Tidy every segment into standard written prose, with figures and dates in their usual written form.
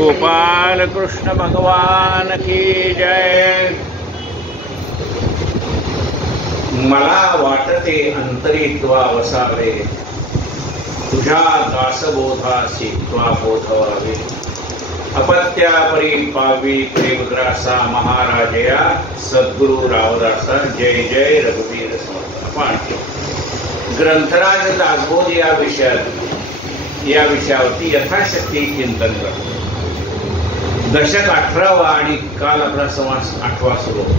गोपाल कृष्ण भगवान की जय। मला वाटते अंतरी त्वा वसावे, तुझ्या दासबोधासी त्वा बोधवावे। अपत्या परी पावी प्रेमग्रासा महाराजया, सद्गुरु रावदासा जय जय रघुवीर समर्थ। आपण ग्रंथराज दासबोध या विषयावरती यथाशक्ती चिंतन करतो। दशक 18वा आणि काल आपला समास 8वा सुरू होतो।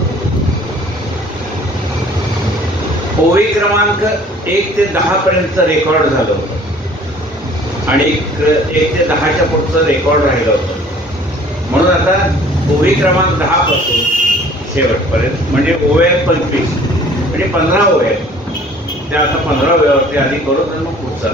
ओवी क्रमांक 1 ते 10 पर्यंत रेकॉर्ड झालं होतं आणि 1 ते 10च्या पुढचं रेकॉर्ड राहिलं होतं। म्हणून आता ओवी क्रमांक 10 पासून शेवटपर्यंत म्हणजे ओव्या 25 म्हणजे 15 ओव्या त्या आता 15 ओव्यावरती आधी करू आणि मग पुढचा।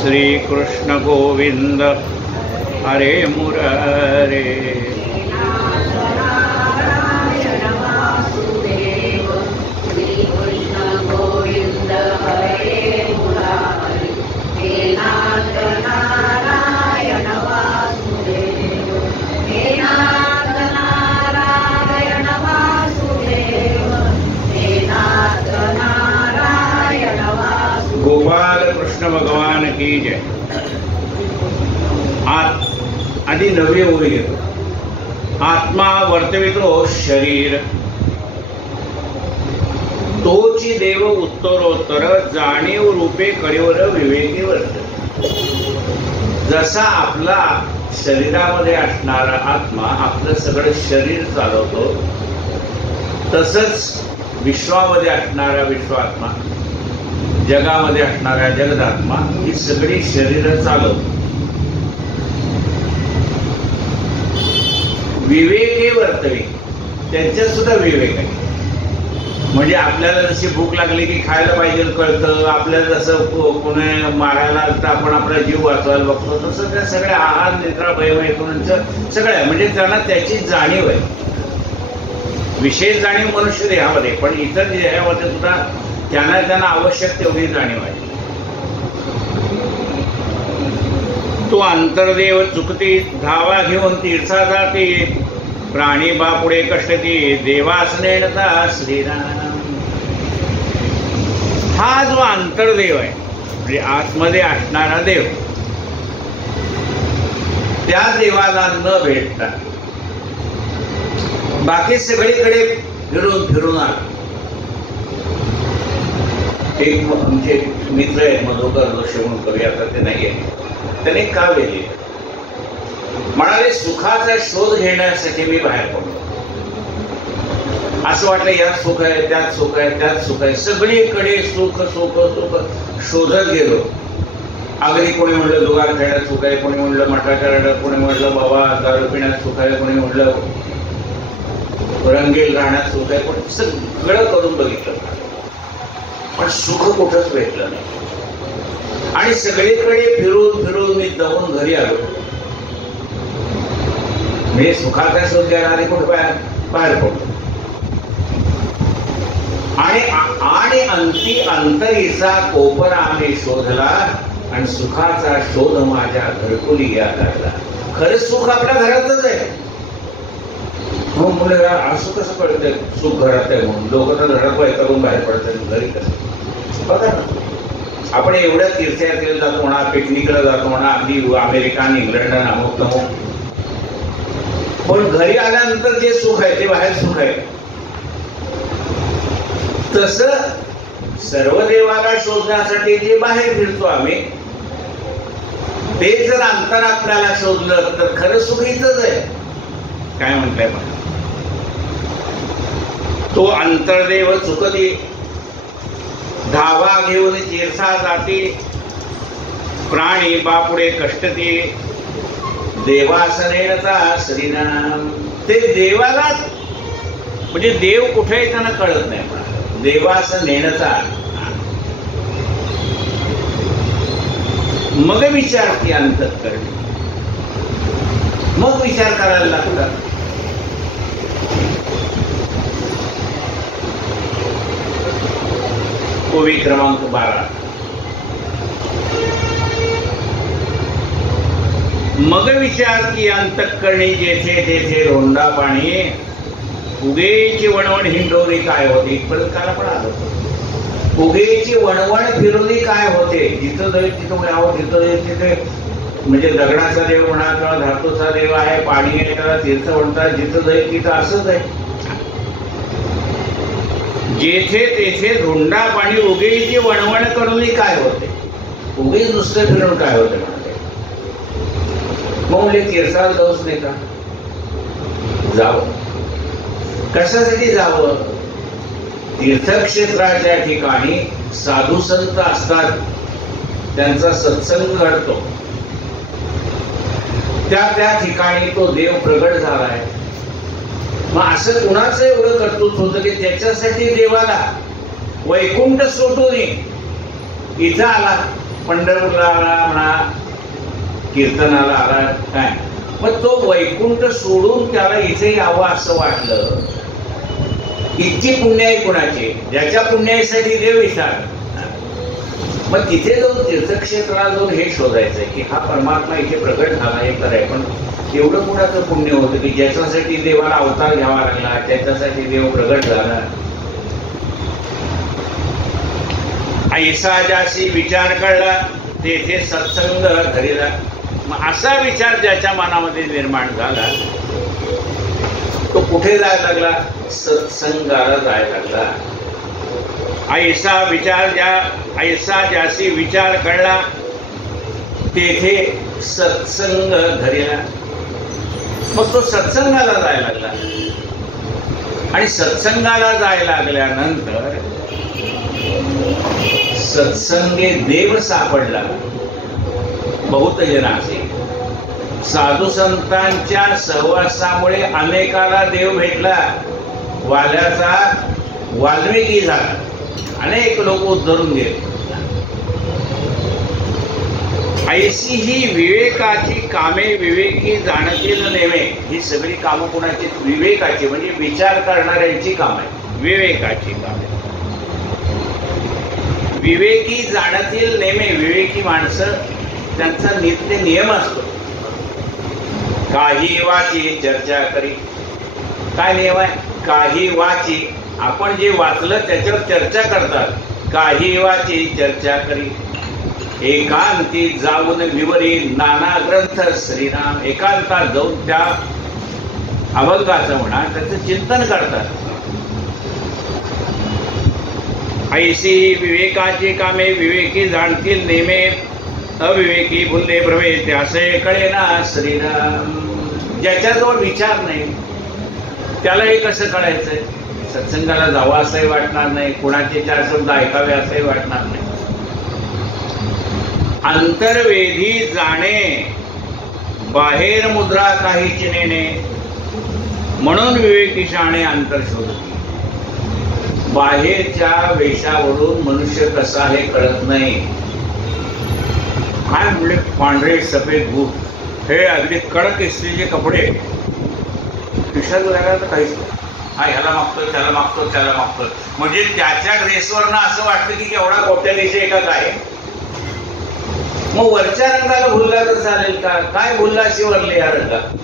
श्री कृष्ण गोविंद हरे मुरारे, गोपाल कृष्ण भगवान की जय। आधी 9वी ओवी घेतो। आत्मा वर्तवितो शरीर, तोची देव उत्तरोत्तर, जाणीव रूपे कळीवर विवेकी वर्त। जसा आपला शरीरामध्ये असणारा आत्मा आपलं सगळं शरीर चालवतो, तसंच विश्वामध्ये असणारा विश्वात्मा, जगामध्ये असणाऱ्या जगदात्मा ही सगळी शरीर चालवतो। विवेके वर्तवी, त्यांच्यात सुद्धा विवेक आहे। म्हणजे आपल्याला जशी भूक लागली की खायला पाहिजे कळतं, आपल्याला जसं कोणी मारायला तर आपण आपला जीव वाचवायला बघतो, तसं त्या सगळ्या आहार निद्रा भयमयतूंचं सगळ्या म्हणजे त्यांना त्याची जाणीव आहे। विशेष जाणीव मनुष्य देहामध्ये, पण इतर देहामध्ये सुद्धा त्यांना आवश्यक तेवढी जाणीव आहे। तो अंतर्देव चुकती, धावा घेऊन तीर्था जाते, प्राणी बा पुढे कष्टती, देवास नेणता श्रीराम। हा जो अंतर्देव आहे म्हणजे आतमध्ये असणारा देव, त्या देवाला न भेटता बाकी सगळीकडे फिरून आला। एक आमचे मित्र आहेत मधुकर जोशी म्हणून कवी, आता ते नाही आहे, त्याने का वेगळे म्हणाले, सुखाचा शोध घेण्यासाठी मी बाहेर पडलो। असं वाटलं यात सुख आहे, त्यात सुख आहे, त्यात सुख आहे, सगळीकडे सुख सुख सुख शोधत गेलो। अगदी कोणी म्हणलं दुगार खेळण्यात सुख आहे, कोणी म्हणलं मठाच्या रड्यात, कोणी म्हणलं बाबा दारू पिण्यात सुख आहे, कोणी म्हणलं रंगेल राहण्यात सुख आहे, पण सगळं करून बघितलं पण सुख कुठंच भेटलं नाही। आणि सगळीकडे फिरून मी दमून घरी आलो। मी सुखाचा शोध घेणारे कुठे बाहेर पडलो आणि अंती अंतरीचा कोपरा आम्ही शोधला आणि सुखाचा शोध माझ्या घरकुली या लागला। खरं सुख आपल्या घरातच आहे। मग मुलं असं कसं कळतंय सुख घरात आहे म्हणून? लोक तर घरात वैतागून बाहेर पडतात, घरी कसं बघा ना। आपण एवढ्या तीर्थयात्रेला जातो म्हणा, पिकनिकला जातो म्हणा, अगदी अमेरिका इंग्लंड अमुक तमुक, पण घरी आल्यानंतर जे सुख आहे ते बाहेर सुख आहे। तसं सर्व देवाला शोधण्यासाठी जे बाहेर फिरतो आम्ही, ते जर अंतर आपल्याला शोधलं तर खरं सुख इथंच आहे। काय म्हटलंय मला, तो अंतर्देव चुकती, धावा घेऊन तीर्था जाती, प्राणी बापुढे कष्टती, देवासनेचा श्रीनाम। ते देवाला म्हणजे देव कुठे आहे त्यांना कळत नाही, देवास नेणचा मग विचार की अंतःकरणी, मग विचार करायला लागतात. ओवी क्रमांक 12. मग विचार की अंतःकरणी, जेथे तेथे रोंडा पाणी, उगेची वणवण हिंडोरी काय होते. इथपर्यंत काला पण आलं. उगेची वणवण फिरवली काय होते. जिथं जाईल तिथं यावं, जिथं जाईल तिथे, म्हणजे दगडाचा देव म्हणा किंवा धातूचा देव आहे, पाणी आहे, त्याला तीर्थ म्हणतात. जिथं जाईल तिथं असंच आहे. जेथे तेथे धोंडा पाणी, उगेची वणवण करून काय होते. उगेच नुसतं फिरून काय होते म्हणते. मग म्हणजे तीर्थाला जाऊच नाही का. जावं. कशासाठी जावं. तीर्थक्षेत्राच्या ठिकाणी साधू संत असतात, त्यांचा सत्संग घडतो. त्या ठिकाणी तो देव प्रगट झालाय. मग असं कुणाचं एवढं कर्तृत्व होतं की त्याच्यासाठी देवाला वैकुंठ सोडून इथं आला. पंढरपूरला आला म्हणा, कीर्तनाला आला काय, मग तो वैकुंठ सोडून त्याला इथे यावं असं वाटलं. इतकी पुण्याई कुणाची, ज्याच्या पुण्याईसाठी देव विचार. मग तिथे जाऊन तीर्थक्षेत्राला जाऊन हे शोधायचंय की हा परमात्मा इथे प्रगट झाला, हे कराय. पण एवढं कुणाचं पुण्य होतं की ज्याच्यासाठी देवाला अवतार घ्यावा लागला, त्याच्यासाठी देव प्रगट झाला. ऐसा ज्याशी विचार कळला, तेथे सत्संग धरिला. मग असा विचार ज्याच्या मनामध्ये निर्माण झाला, तो कुठे जायला लागला. सत्संगाला जायला लागला. ऐसा ज्याशी विचार कळला, तेथे सत्संग धरिला. मग तो सत्संगाला जायला लागला. आणि सत्संगाला जायला लागल्यानंतर सत्संगे देव सापडला. बहुत जनाचे साधू संतांच्या सहवासामुळे अनेकाला देव भेटला. वाल्याचा वाल्मिकी झाला. अनेक लोक उद्धरून गेले. ऐशी ही विवेकाची कामे विवेकी जाणतील नेमे. ही सगळी कामं कोणाची. विवेकाची म्हणजे विचार करणाऱ्यांची काम आहे. विवेकाची कामे विवेकी जाणतील नेमे. विवेकी माणसं, त्यांचा नित्य नियम असतो. काही वाची चर्चा करी. काय नियम आहे. काही वाची, आपण जे वाचलं त्याच्यावर चर्चा करतात. काही वाची चर्चा करी. एकांती जाऊन विवरी नाना ग्रंथ श्रीराम. एकांतात जाऊन त्या अभंगाचं म्हणा त्याचं चिंतन करतात. ऐशी विवेकाची कामे विवेकी जाणतील नेमे. अविवेकी भुलले भ्रवे त्यासे कळेना श्रीराम. ज्याच्याजवळ विचार नाही त्याला हे कसं कळायचंय. सत्संगाला जावं असंही वाटणार नाही, कुणाचे चार शब्द ऐकावे असंही वाटणार नाही. अंतर्वेधी जाणे बाहेर मुद्रा काही चिनेने. म्हणून विवेकी शाणे अंतर शोधती. बाहेरच्या वेशावरून मनुष्य कसा हे कळत नाही. काय म्हणले पांढरे सफेद बूट, हे अगदी कडक इस्त्रीचे कपडे, खिशात वगैरे तर काहीच नाही. हा ह्याला मागतो, त्याला मागतो, त्याला मागतो. म्हणजे त्याच्या ड्रेसवरनं असं वाटतं की एवढा कोट्याधीश का काय. मग वरच्या रंगाला भुलला तर चालेल का. काय भुलला शिवरले या रंगात.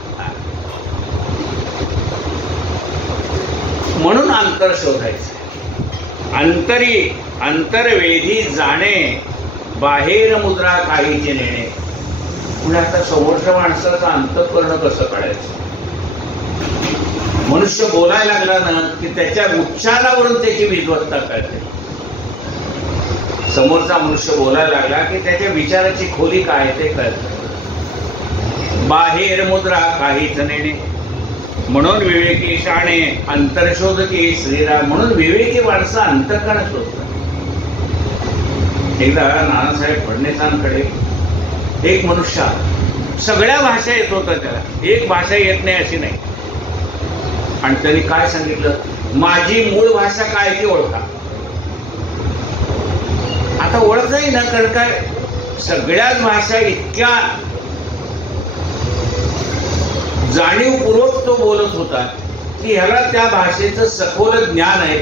म्हणून अंतर शोधायचं. अंतरवेधी जाणे बाहेर मुद्रा काहीचे नेणे. पुढे आता समोरच्या माणसाचं अंतःकरण कसं काढायचं. मनुष्य बोलायला लागला ना की त्याच्या उच्चारावरून त्याची विद्वत्ता कळते. समोरचा मनुष्य बोलायला लागला की त्याच्या विचाराची खोली काय ते कळतं. बाहेर मुद्रा काहीच नेणे. म्हणून विवेकी शाणे अंतरशोधकी श्रीराम. म्हणून विवेकी माणसं अंतःकरण शोधतात. एकदा नानासाहेब फडणवीसांकडे एक मनुष्य, सगळ्या भाषा येत होत्या त्याला, एक भाषा येत नाही अशी नाही. आणि त्यांनी काय सांगितलं, माझी मूळ भाषा काय ती ओळखा. आता ओळखही ना, कारण काय सगळ्याच भाषा इतक्या जाणीवपूर्वक तो बोलत होता की ह्याला त्या भाषेचं सखोल ज्ञान आहे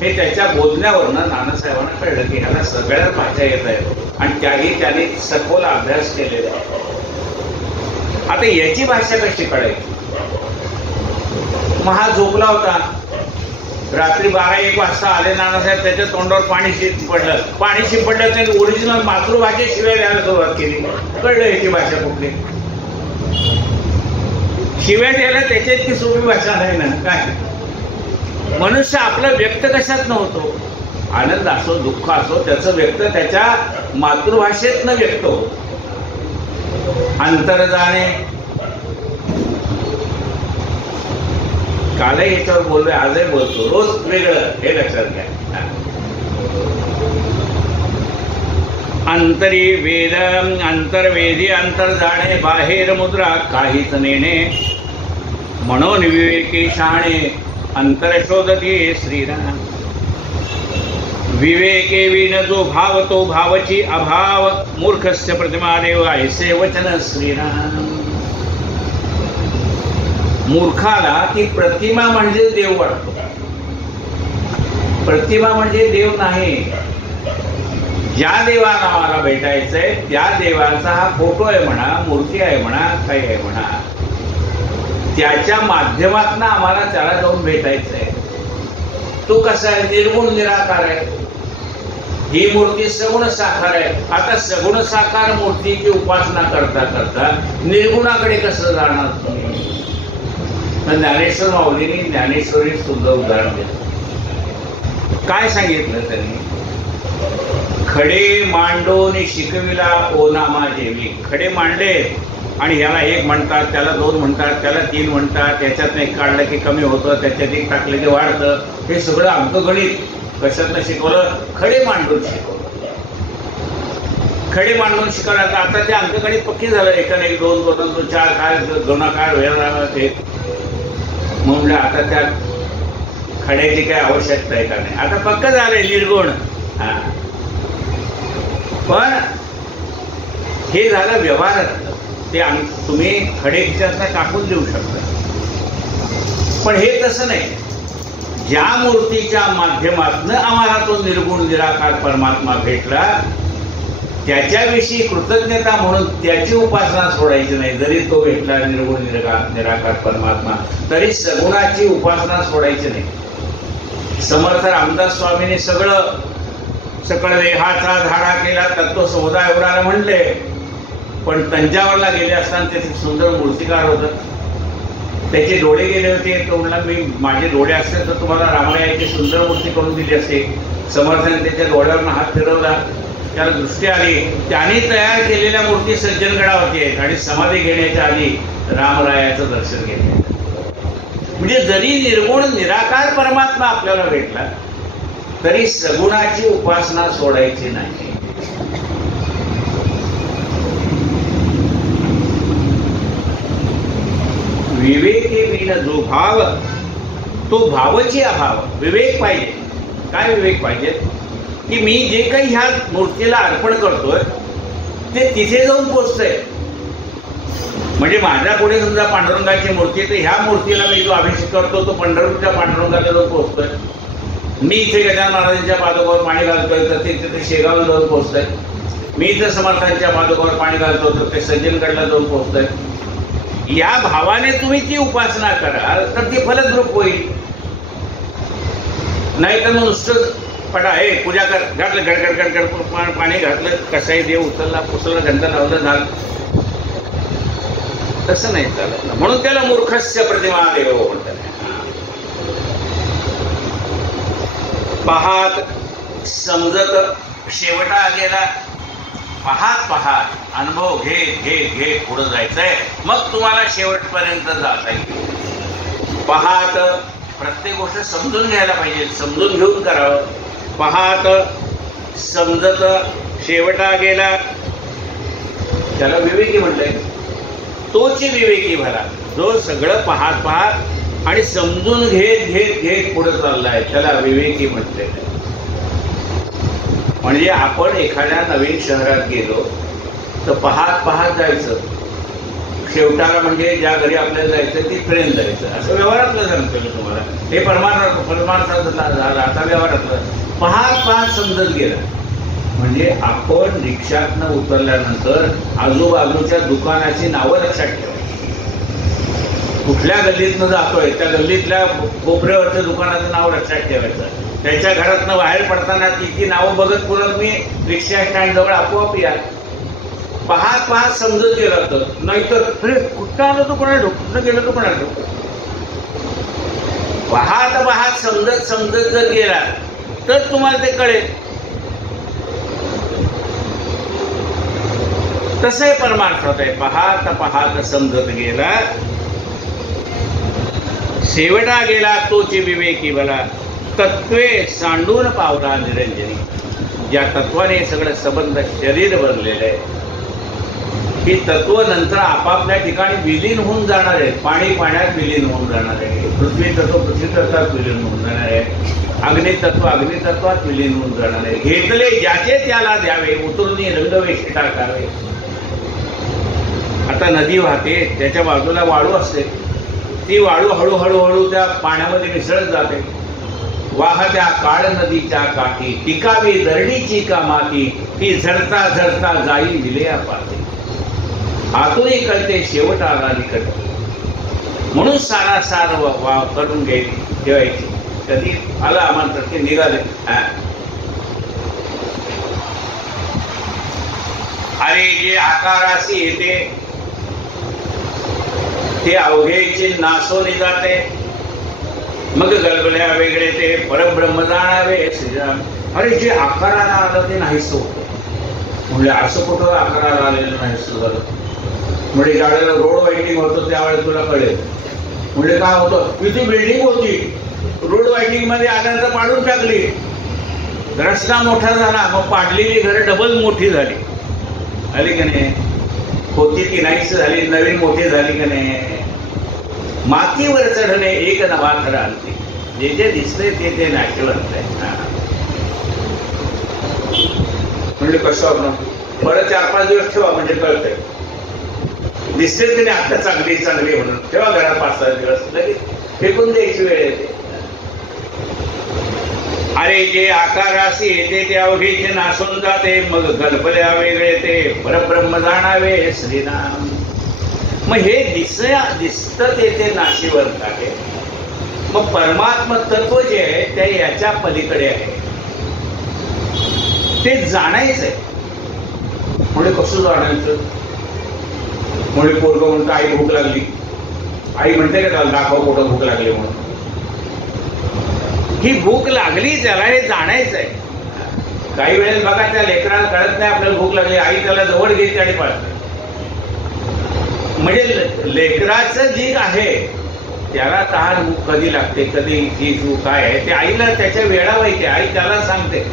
हे त्याच्या बोलण्यावरनं नानासाहेबांना कळलं की ह्याला सगळ्याच भाषा येत आहेत आणि त्याने सखोल अभ्यास केलेला आहे. आता याची भाषा कशी कळायची? मग हा झोपला होता, रात्री 12-1 वाजता आले नानासाहेब, त्याच्या तोंडावर पाणी शिंपडलं. पाणी शिंपडलं त्यांनी ओरिजिनल मातृभाषेशिवाय द्यायला सुरुवात केली. कळलं याची भाषा कुठली? शिवाय द्यायला त्याच्यात की सोपी भाषा नाही ना. काय मनुष्य आपलं व्यक्त कशात नव्हतो? आनंद असो दुःख असो त्याचं व्यक्त त्याच्या मातृभाषेतनं व्यक्त होत. अंतर जाणे, कालही याच्यावर बोललोय, आजही बोलतो, रोज वेगळं, हे लक्षात घ्या. अंतरी वेद अंतर्वेदी अंतर जाणे, बाहेर मुद्रा काहीच नेणे, म्हणून विवेकी शहाणे अंतर शोधती श्रीराम. विवेके विन जो भाव तो भावची अभाव, मूर्खस्य प्रतिमा देव ऐसे वचन श्रीराम. मूर्खाला ती प्रतिमा म्हणजे देव वाटतो. प्रतिमा म्हणजे देव नाही. ज्या देवाला आम्हाला भेटायचंय त्या देवाचा हा फोटो आहे म्हणा, मूर्ती आहे म्हणा, काही आहे म्हणा, त्याच्या माध्यमातून आम्हाला त्याला जाऊन भेटायचंय. तो कसा आहे? निर्गुण निराकार आहे. ही मूर्ती सगुण साकार आहे. आता सगुण साकार मूर्तीची उपासना करता करता निर्गुणाकडे कसं जाणार तुम्ही? ज्ञानेश्वर माऊलींनी ज्ञानेश्वरी सुद्धा उदाहरण दिलं. काय सांगितलं त्यांनी? खडे मांडोनी शिकविला ओ नामा देवी. खडे मांडले आणि ह्याला 1 म्हणतात, त्याला 2 म्हणतात, त्याला 3 म्हणतात, त्याच्यातनं 1 काढलं की कमी होतं, त्याच्यात 1 टाकलं की वाढतं. हे सगळं अंकगणित कशातनं शिकवलं? खडे मांडून शिकवलं. खडे मांडून शिकवलं. आता ते अंकगणित पक्की झालं. 1 आणि 1 2 2 2 4 काय गुणाकार वेळा ते. म्हणून आता त्या खड्याची काय आवश्यकता आहे का नाही? आता पक्क झालंय निर्गुण. पण हे झालं व्यवहारात. ते तुम्ही खडे त्यातनं टाकून देऊ शकता. पण हे तसं नाही. ज्या मूर्तीच्या माध्यमातून आम्हाला तो निर्गुण निराकार परमात्मा भेटला त्याच्याविषयी कृतज्ञता म्हणून त्याची उपासना सोडायची नाही. जरी तो भेटला निर्गुण निराकार परमात्मा तरी सगुणाची उपासना सोडायची नाही. समर्थ रामदास स्वामींनी सगळं सकळ देहाचा झाडा केला तत्व समुदाय एवढा म्हणले. पण तंजावरला गेले असताना त्याचे सुंदर मूर्तिकार होतं. त्याचे डोळे गेले होते. तो म्हणला मी माझे डोळे असते तर तुम्हाला रामायणाची सुंदर मूर्ती करून दिली असते. समर्थाने त्याच्या डोळ्यावरून हात फिरवला, त्याला दृष्टी आली. त्यांनी तयार केलेल्या मूर्ती सज्जनगडावरती आहेत आणि समाधी घेण्याच्या आधी रामरायाचं दर्शन घेतलं. म्हणजे जरी निर्गुण निराकार परमात्मा आपल्याला भेटला तरी सगुणाची उपासना सोडायची नाही. विवेके विन जो भाव तो भावची अभाव. विवेक पाहिजे. काय विवेक पाहिजे? की मी जे काही ह्या मूर्तीला अर्पण करतोय ते तिथे जाऊन पोचतंय. म्हणजे माझ्या पुढे समजा पांडुरंगाची मूर्ती तर ह्या मूर्तीला मी जो अभिषेक करतो तो पंढरपूरच्या पांडुरंगाला जाऊन पोचतोय. मी इथे गजानन महाराजांच्या पादुकावर पाणी घालतोय तर ते तिथे शेगावला जाऊन पोचतंय. मी इथे समर्थांच्या पादुकावर पाणी घालतो तर ते सज्जनगडला जाऊन पोचतंय. या भावाने तुम्ही ती उपासना कराल तर ती फलद्रूप होईल. नाही तर मग नुसतंच पडा हे पूजा कर, घातलं गडगड गडगड पाणी घातलं, कसाही देव उचलला पुसला घंटा लावलं झालं. तसं नाही चालत. म्हणून त्याला मूर्खस्य प्रतिमा देव म्हणतात. पाहात समजत शेवटा गेला. पाहात पाहात अनुभव घेत घेत घेत पुढे जायचंय. मग तुम्हाला शेवटपर्यंत जाता येईल. पाहात प्रत्येक गोष्ट समजून घ्यायला पाहिजे. समजून घेऊन करावं. पाहात समजत शेवटा गेला. त्याला विवेकी म्हटलंय. तोच विवेकी भला जो सगळं पाहात पाहात आणि समजून घेत घेत घेत पुढे चाललाय त्याला विवेकी म्हटलंय. म्हणजे आपण एखाद्या नवीन शहरात गेलो तर पाहत पाहत जायचं, शेवटाला म्हणजे ज्या घरी आपल्याला जायचं ती ट्रेन जायचं, असं व्यवहारातलं सांगतो मी तुम्हाला. हे परमार्थात झालं, आता व्यवहारातलं पाहत पाहत समजत गेला. म्हणजे आपण रिक्षातनं उतरल्यानंतर आजूबाजूच्या दुकानाची नावं लक्षात ठेवायची. कुठल्या गल्लीतनं जातोय त्या गल्लीतल्या कोपऱ्यावरच्या दुकानाचं नाव लक्षात ठेवायचं. त्याच्या घरातनं बाहेर पडताना ती नावं बघत पुरत मी रिक्षा स्टँड जवळ आपोआप या. पाहत पाहत समजत गेला तर, नाहीतर कुठं आलं तो कोणा कुठं गेलं तो कोणा. पाहत पाहत समजत समजत जर गेला तर तुम्हाला ते कळेल. तसं हे परमार्थात आहे. पाहत पाहत समजत गेला, शेवटा गेला तोची विवेकी बला, तत्वे सांडून पावला निरंजनी. ज्या तत्वाने सगळं संबंध शरीर बनलेलं आहे, ही तत्व नंतर आपापल्या ठिकाणी विलीन होऊन जाणार आहे. पाणी पाण्यात विलीन होऊन जाणार आहे, पृथ्वी तत्व पृथ्वी तत्वात विलीन होऊन जाणार आहे, अग्नितत्व अग्नितत्वात विलीन होऊन जाणार आहे. घेतले ज्याचे त्याला द्यावे, उतरून रंगवेशी टाकावे. आता नदी वाहते, त्याच्या बाजूला वाळू असते, ती वाळू हळूहळू हळू त्या पाण्यामध्ये मिसळत जाते. वाहत्या काळ नदीच्या काठी, टिकावी दरडीची का माती, ती झडता झडता जाई विलया पाती. आतूनही कळते शेवट आला निकट, म्हणून सारा सार करून घ्यायची ठेवायची. कधी आला आमंत्रण ते निघाले. अरे जे आकाराशी येते ते अवघेची नासोनी जाते, मग गलबल्या वेगळे ते परब्रह्म जाणावे श्रीराम. अरे जे आकाराला आलं ते नाहीस होतं. म्हणजे असं कुठं आकाराला आलेलं नाहीस झालं. म्हणजे ज्यावेळेला रोड वाईटिंग होतं त्यावेळेस तुला कळेल. म्हणजे काय होतं, इथे बिल्डिंग होती, रोड वाईटिंग मध्ये आल्यानंतर पाडून टाकली, रस्ता मोठा झाला, मग पाडलेली घरं डबल मोठी झाली. आली का नाही? होती ती नाहीच झाली, नवीन मोठी झाली का नाही? मातीवर चढणे एक नवा खरा आणते. जे जे दिसतंय ते नाट्यवंत आहे. म्हणजे कसं आपण बरं 4-5 दिवस ठेवा म्हणजे कळतंय. दिसते त्याने आता चांगली चांगली म्हणून ठेवा घरात 5-6 दिवस, लगेच फेकून द्यायची वेळ येते. अरे जे आकाराशी येते ते अवघीचे नासून जाते, मग गलबल्या वेगळे ते परब्रह्म जाणावे श्रीराम. मग हे दिसतं ते नाशिवंत आहे. मग परमात्म तत्व जे आहे ते याच्या पलीकडे आहे, ते जाणायचं आहे. म्हणजे कसं जाणायचं? म्हणजे पोरगं म्हणतो आई भूक लागली, आई म्हणते का त्याला दाखव कुठं भूक लागली म्हणून. ही भूक लागली त्याला, हे जाणायचं आहे. काही वेळेस बघा त्या लेकराला कळत नाही आपल्याला भूक लागली, आई त्याला जवळ घेते आणि पळते. म्हणजे लेकराचं जीग आहे त्याला तहान भूक कधी लागते, कधी जी भूक काय आहे ते आईला त्याच्या वेळा माहिती, आई त्याला सांगते.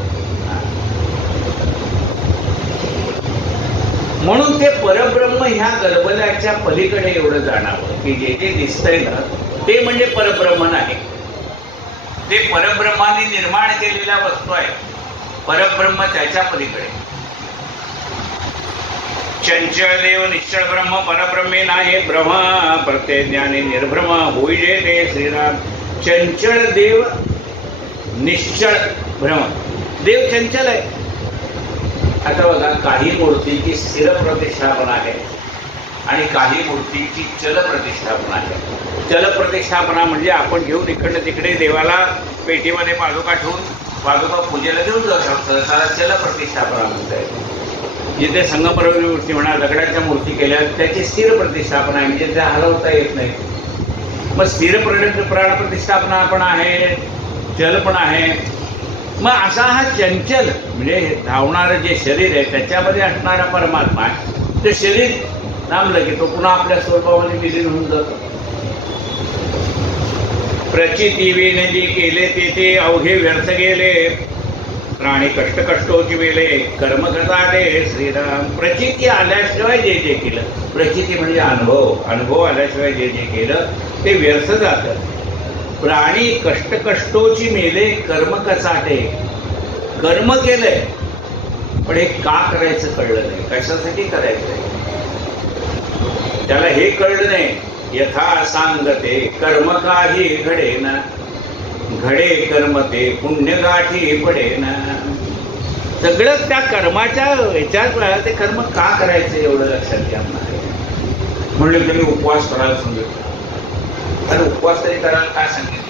म्हणून ते परब्रह्म ह्या गलबल्याच्या पलीकडे एवढं जाणावं की जे जे दिसतंय ना ते म्हणजे परब्रह्म नाही, ते परब्रह्माने निर्माण केलेल्या वस्तू आहे. परब्रह्म त्याच्या पलीकडे. चंचल देव निश्चळ ब्रह्म परब्रह्मे नाही ब्रह्म, प्रत्यय ज्ञानी निर्भ्रम होईजे ते श्रीराम. चंचल देव निश्चळ ब्रह्म, देव चंचल आहे. आता बघा काही मूर्तीची स्थिर प्रतिष्ठापना आहे आणि काही मूर्तीची चल प्रतिष्ठापना आहे. चल प्रतिष्ठापना म्हणजे आपण घेऊन इकडनं तिकडे देवाला पेटीमध्ये पादुका ठेवून पादुका पूजेला देऊन जाऊ शकतो, त्याला चल प्रतिष्ठापना म्हणतात. जिथे संगमरवरी मूर्ती म्हणा, दगडाच्या मूर्ती केल्या त्याची स्थिर प्रतिष्ठापना आहे, म्हणजे त्या हलवता येत नाही. मग स्थिर प्राण प्रतिष्ठापना पण आहे, चल पण आहे. मग असा हा चंचल म्हणजे धावणारं जे शरीर आहे त्याच्यामध्ये असणारा परमात्मा, ते शरीर थांबलं की तो पुन्हा आपल्या स्वरूपामध्ये विलीन होऊन जातो. प्रचितीवेने जे केले ते अवघे व्यर्थ गेले, प्राणी कष्टोची वेळे कर्म करताटे श्रीराम. प्रचिती आल्याशिवाय जे जे केलं, प्रचिती म्हणजे अनुभव आल्याशिवाय जे जे केलं ते व्यर्थ जातं. प्राणी कष्टोची मेले कर्म कचाटे. कर्म केलंय पण हे का करायचं कळलं नाही, कशासाठी करायचंय त्याला हे कळलं नाही. यथा सांगते कर्म काही घडेना, घडे कर्म ते पुण्य गाठी पडेना. सगळं त्या कर्माच्या ह्याच्यात ते कर्म का करायचं एवढं लक्षात घ्या. म्हणले तुम्ही उपवास करायला सांगितलं, तर उपवास तरी करायला काय सांगितलं.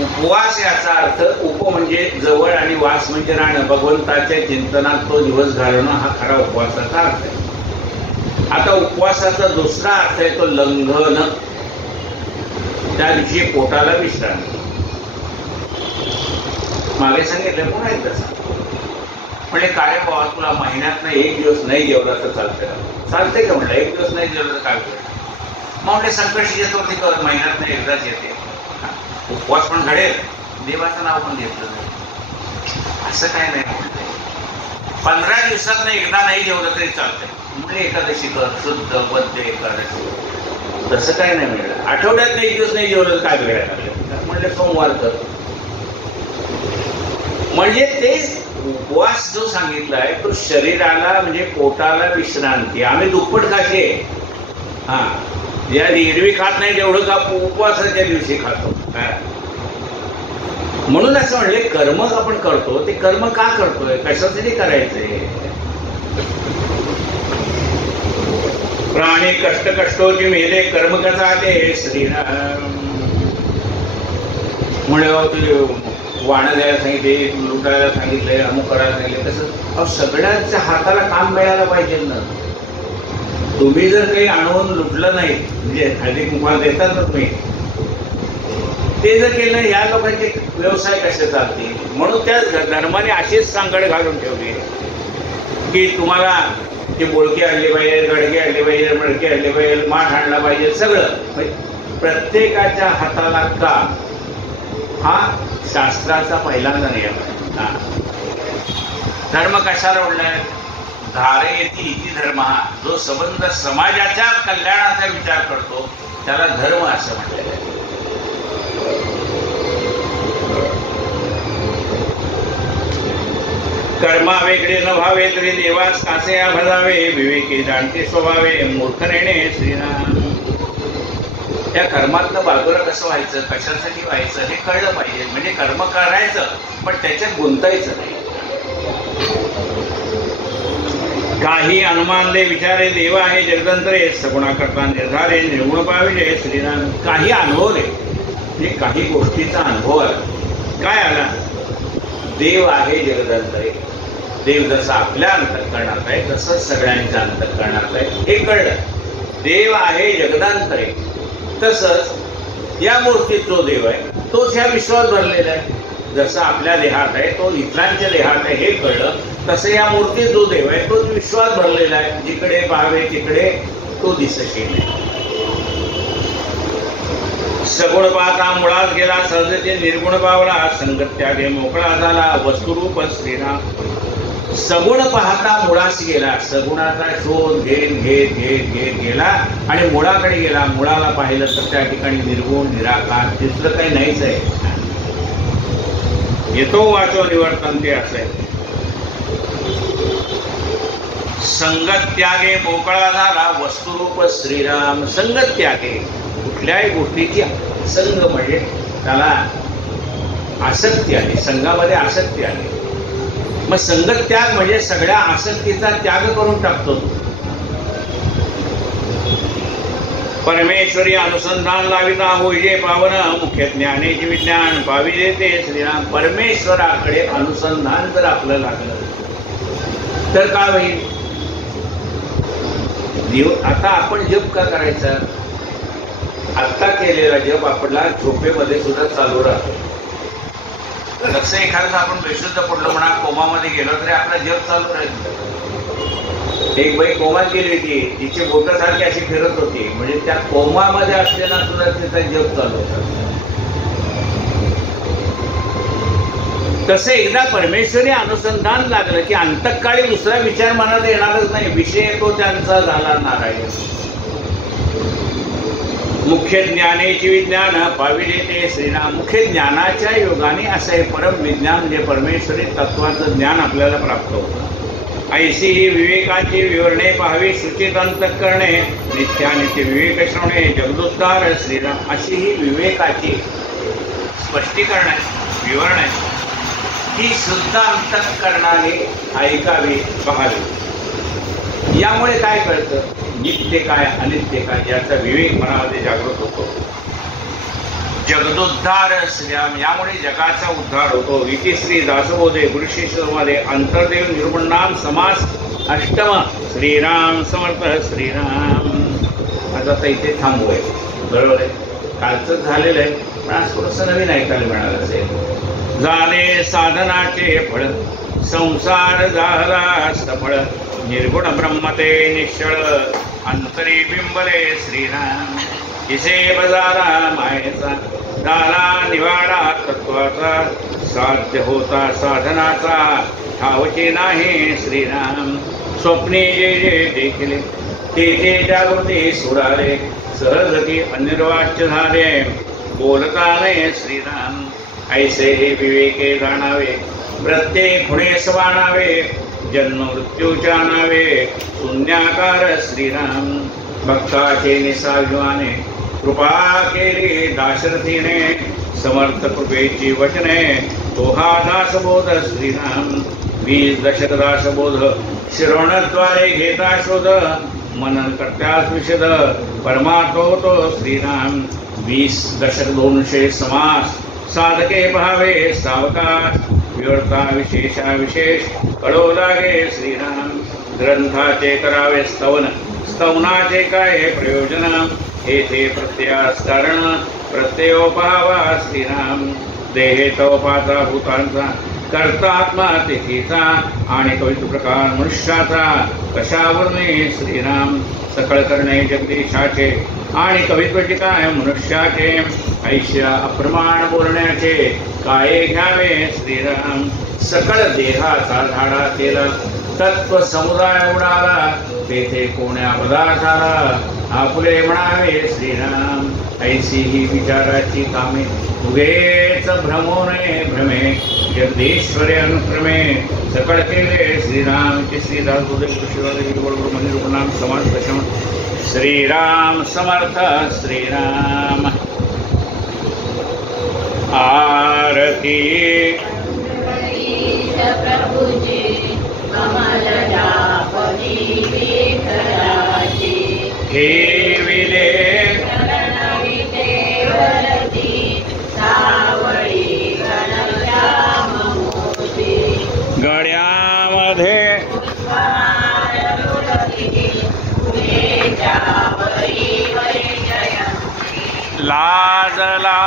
उपवास याचा अर्थ उप म्हणजे जवळ आणि वास म्हणजे राहणं, भगवंताच्या चिंतनात तो दिवस घालवणं हा खरा उपवासाचा अर्थ आहे. आता उपवासाचा दुसरा अर्थ आहे तो लंघन. त्या दिवशी पोटाला विश्रांती. मागे सांगितलं पुन्हा एकदा म्हणजे काय बाबा तुला महिन्यात एक दिवस नाही जेवला तर चालतंय, चालतंय का म्हणलं. एक दिवस नाही जेवलं तर काय मग म्हणजे संकष्टी चतुर्थी कर महिन्यात नाही एकदाच येते. उपवास पण घडेल, देवाचं नाव पण घेतलं नाही असं काय नाही. 15 दिवसात एकदा नाही जेवलं तरी चालतंय म्हणजे एकादशी कर, शुद्ध बद्ध एकादशी, तसं काय नाही मिळालं. आठवड्यात एक दिवस नाही जेवलं काय बिघडायला लागलं म्हणजे सोमवार कर. म्हणजे ते उपवास जो सांगितलाय तो शरीराला म्हणजे पोटाला विश्रांती. आम्ही दुप्पट खाते हा, या एरवी खात नाही तेवढं का उपवासाच्या दिवशी खातो काय. म्हणून असं म्हणले कर्म आपण करतो ते कर्म का करतोय, कशासाठी करायचंय. प्राणी कष्ट कष्टोची मेले कर्म कसा ते श्रीराम. म्हणजे वाणं द्यायला सांगितले, लुटायला सांगितलंय, अमुक करायला सांगितले. तसं सगळ्यांच्या हाताला काम मिळायला पाहिजे ना. तुम्ही जर काही आणून लुटलं नाही म्हणजे हळदी कुंकवाला देतात ना तुम्ही, ते जर केलं या लोकांचे व्यवसाय कसे चालतील. म्हणून त्या धर्माने अशीच सांगड घालून ठेवली की तुम्हाला ते बोळकी आणली पाहिजे, गडके आणले पाहिजे, मडके आणले पाहिजे, माठ आणला पाहिजे. सगळं प्रत्येकाच्या हाताला काम हा शास्त्राचा पहिल्यांदा नियम आहे. धर्म कशाला म्हणलाय, धारयती इति धर्म. जो संबंध समाजाच्या कल्याणाचा विचार करतो त्याला धर्म असं म्हटलेलं आहे. कर्मा वेगळे न व्हावे तरी देवास कासे भजावे, विवेकी जाणते स्वभावे मूर्ख नेणे श्रीराम. त्या कर्मातलं बाजूला कसं व्हायचं, कशासाठी व्हायचं हे कळलं पाहिजे. म्हणजे कर्म करायचं पण त्याच्यात गुंतायचं नाही. काही अनुमान दे विचारे देव आहे जगदंतरे, सगुणा करता निर्धारे निर्गुण पाविले श्रीराम. काही अनुभवले म्हणजे काही गोष्टीचा अनुभव आला. काय आला, देव आहे जगदंतरे. देव जसा आपल्या अंतःकरणात आहे तसंच सगळ्यांच्या अंतःकरणात आहे हे कळलं. देव आहे जगदांतरे, तसंच या मूर्तीत जो देव आहे तोच ह्या विश्वात भरलेला आहे. जसं आपल्या देहात आहे तो इतरांच्या देहात आहे हे कळलं, तसं या मूर्तीत जो देव आहे तोच विश्वात भरलेला आहे. जिकडे पाहावे तिकडे तो दिसशील आहे. सगुण पाहता मुळात गेला, सहजते निर्गुण पावला, संगत त्यागे मोकळा झाला, वस्तुरूप श्रीराम. सगुण पाहता मुळास गेला, सगुणाचा शोध घेत घेत घेत घेत गेला आणि मुळाकडे गेला. मुळाला पाहिलं तर त्या ठिकाणी निर्गुण निराकार तिथलं काही नाहीच आहे. येतो वाचो निवर्तन ते असं आहे. संगत त्यागे मोकळा झाला, वस्तुरूप श्रीराम. संगत त्यागे कुठल्याही गोष्टीची संग म्हणजे त्याला आसक्ती आली, संघामध्ये आसक्ती आली. मग संगत त्याग म्हणजे सगळ्या आसक्तीचा त्याग करून टाकतो. परमेश्वरी अनुसंधान लाविता होईजे पावन, मुख्य ज्ञानेचे विज्ञान पाविले ते श्रीराम. परमेश्वराकडे अनुसंधान जर आपलं लागलं तर काय होईल. आता आपण जप का करायचा, आता केलेला जप आपला झोपेमध्ये सुद्धा चालू राहतो. जसं एखादं आपण बेशुद्ध पडलो म्हणा, कोमामध्ये गेलो तरी आपला जप चालू राहील. एक बाई कोमात गेली होती, तिची बोटं सारखी अशी फिरत होती, म्हणजे त्या कोमामध्ये असलेला सुद्धा तिचा जप चालू होता. तसं एकदा परमेश्वरी अनुसंधान लागलं की अंतकाळी दुसरा विचार मनात येणारच नाही. विषय तो त्यांचा झाला नारायण. मुख्य ज्ञानेची विज्ञान पाविले ते श्रीराम. मुख्य ज्ञानाच्या योगाने असं हे परम विज्ञान म्हणजे परमेश्वरी तत्वाचं ज्ञान आपल्याला प्राप्त होतं. ऐशी ही विवेकाची विवरणे पाहावी सूचित अंतःकरणे नित्यानित्य विवेक श्रवणे जगदोद्धार श्रीराम. अशी ही विवेकाची स्पष्टीकरण आहे, विवरण आहे, ही शुद्ध अंतःकरणाने ऐकावी, पाहावी. यामुळे काय कळतं? नित्य काय अनित्य काय याचा विवेक मनामध्ये जागृत होतो. जगदोद्धार श्रीराम. यामुळे जगाचा उद्धार होतो. इतिश्री दासबोधे गुरुशिष्यमध्ये अंतर्देव निरूपणाम समास अष्टम. श्रीराम समर्थ श्रीराम. आता इथे थांबूय, बरोबर आहे, कालचं झालेलं आहे, पण आज थोडंसं नवीन ऐकायला मिळालं असेल. झाले साधनाचे फळ संसार झाला सफळ. निर्गुण ब्रह्मते निश्चळ अंतरी बिंबले श्रीराम. इसे बजारा मायेचा झाला निवाडा तत्वाचा. साध्य होता साधनाचा ठावचे नाही श्रीराम. स्वप्ने जे जे देखिले ते ते जागृती सुराले. सहजती अनिर्वाच्य झाले बोलता नाही श्रीराम. ऐसे हे विवेके जाणावे प्रत्येक गुणे सवाणावे. जन्म मृत्यूच्या नावे शून्याकार श्रीराम. भक्ताचे निसाभिमाने कृपा केली दाशरथीने. समर्थ कृपेची वचने तो हा दासबोध श्रीराम. 20 दशक दासबोध श्रवणद्वारे घेता शोध. मनन करत्यास विशद परमार्थ होतो श्रीराम. 20 दशक 200 समास साधके पहावे सावकाश. विवर्ता विशेषा विशेष कळो लागे श्रीराम. ग्रंथाचे करावे स्तवन स्तवनाचे काय प्रयोजन. हे ते प्रत्ययास कारण प्रत्ययो पहावा श्रीराम. देहे तवपाचा भूतांचा करता आत्मा तिथीचा. आणि कवित्व प्रकार मनुष्याचा कशावरणे श्रीराम. सकळ करणे जगदीशाचे आणि कवित्वाचे काय मनुष्याचे. ऐश्य अप्रमाण बोलण्याचे काय घ्यावे श्रीराम. सकळ देहाचा झाडा केला तत्व समुदाय उडाला. तेथे कोण्या पदार्थाला आपुले म्हणावे श्रीराम. ऐशी ही विचाराची कामे उगेच भ्रमो नये भ्रमे. जगदीश्वरे अनुक्रमे सकळ केले श्रीराम. श्रीदास निरूपणाम समास दशम. श्रीराम समर्थ श्रीराम. आरती ठेविले गळ्यामध्ये लाजला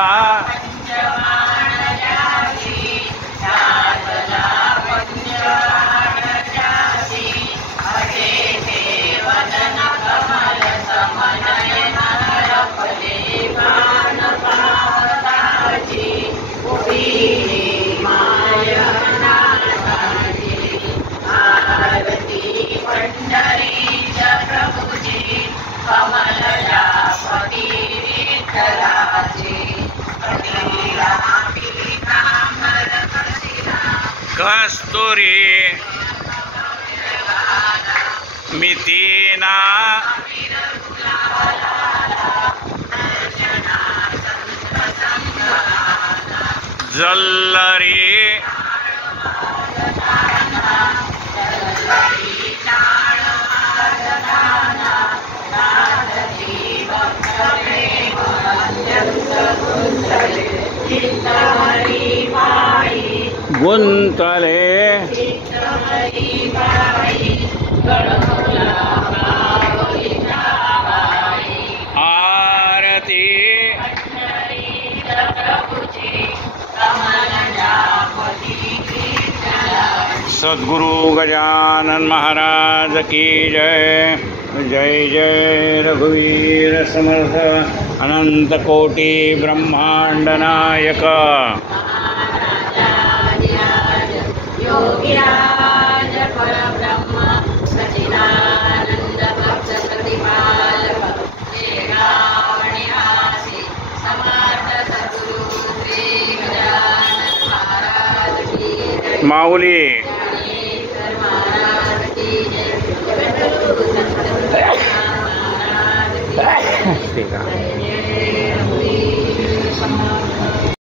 कस्तुरी मितीना जल्लरी गुंतले आरती सद्गुरु गजानन महाराज की जय. जय जय रघुवीर समर्थ अनंत कोटि ब्रह्मांड नायक. सचिदानंद भक्त प्रतिपालक. माऊली